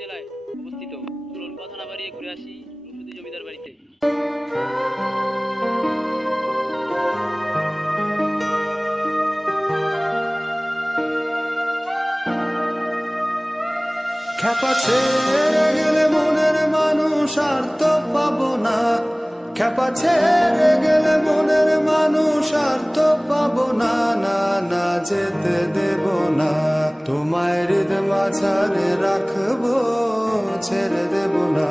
জেলায় অবস্থিত। চলুন কথা না বাড়িয়ে ঘুরে আসি রূপসতী জমিদার বাড়িতে। খ্যাপা ছেড়ে গেলে মনের মানুষ আর তো পাবো না, খ্যাপা ছেড়ে গেলে মনের মানুষ আর তো পাবো না, না না যেতে দেব না, তোমায় হৃদয় মাঝারে রাখবো, ছেড়ে দেব না,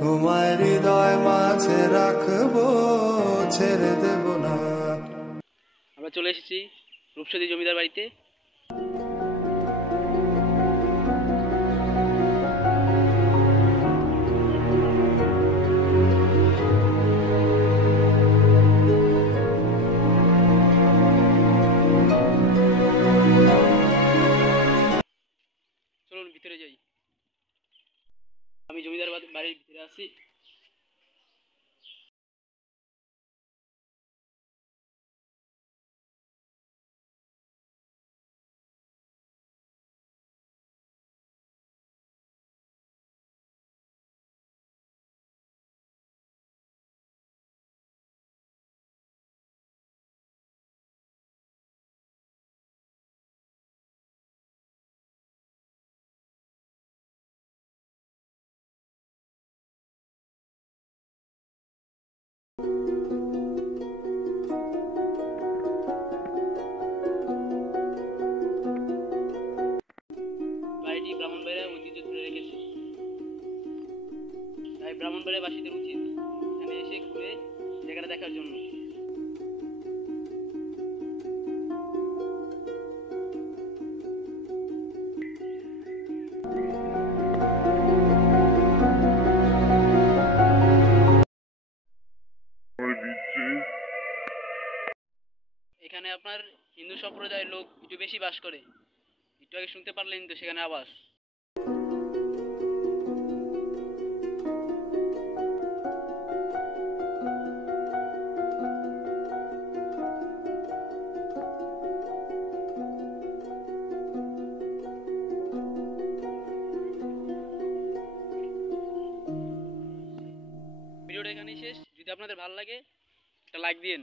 তোমায় হৃদয় মাঝে রাখবো, ছেড়ে দেব না। আমরা চলে এসেছি রূপসতী জমিদার বাড়িতে। চলুন ভিতরে যাই। আমি জমিদার বাড়ির ভিতরে আছি। বাড়িটি ব্রাহ্মণবাড়িয়ার ঐতিহ্য ধরে রেখেছে, তাই ব্রাহ্মণবাড়িয়া বাসীদের উচিত এখানে এসে ঘুরে জায়গাটা দেখার জন্য। এখানে আপনার হিন্দু সম্প্রদায়ের লোক একটু বেশি বাস করে। একটু আগে শুনতে পারলেন তো সেখানে আওয়াজ। ভিডিওটা এখানেই শেষ। যদি আপনাদের ভালো লাগে একটা লাইক দিন।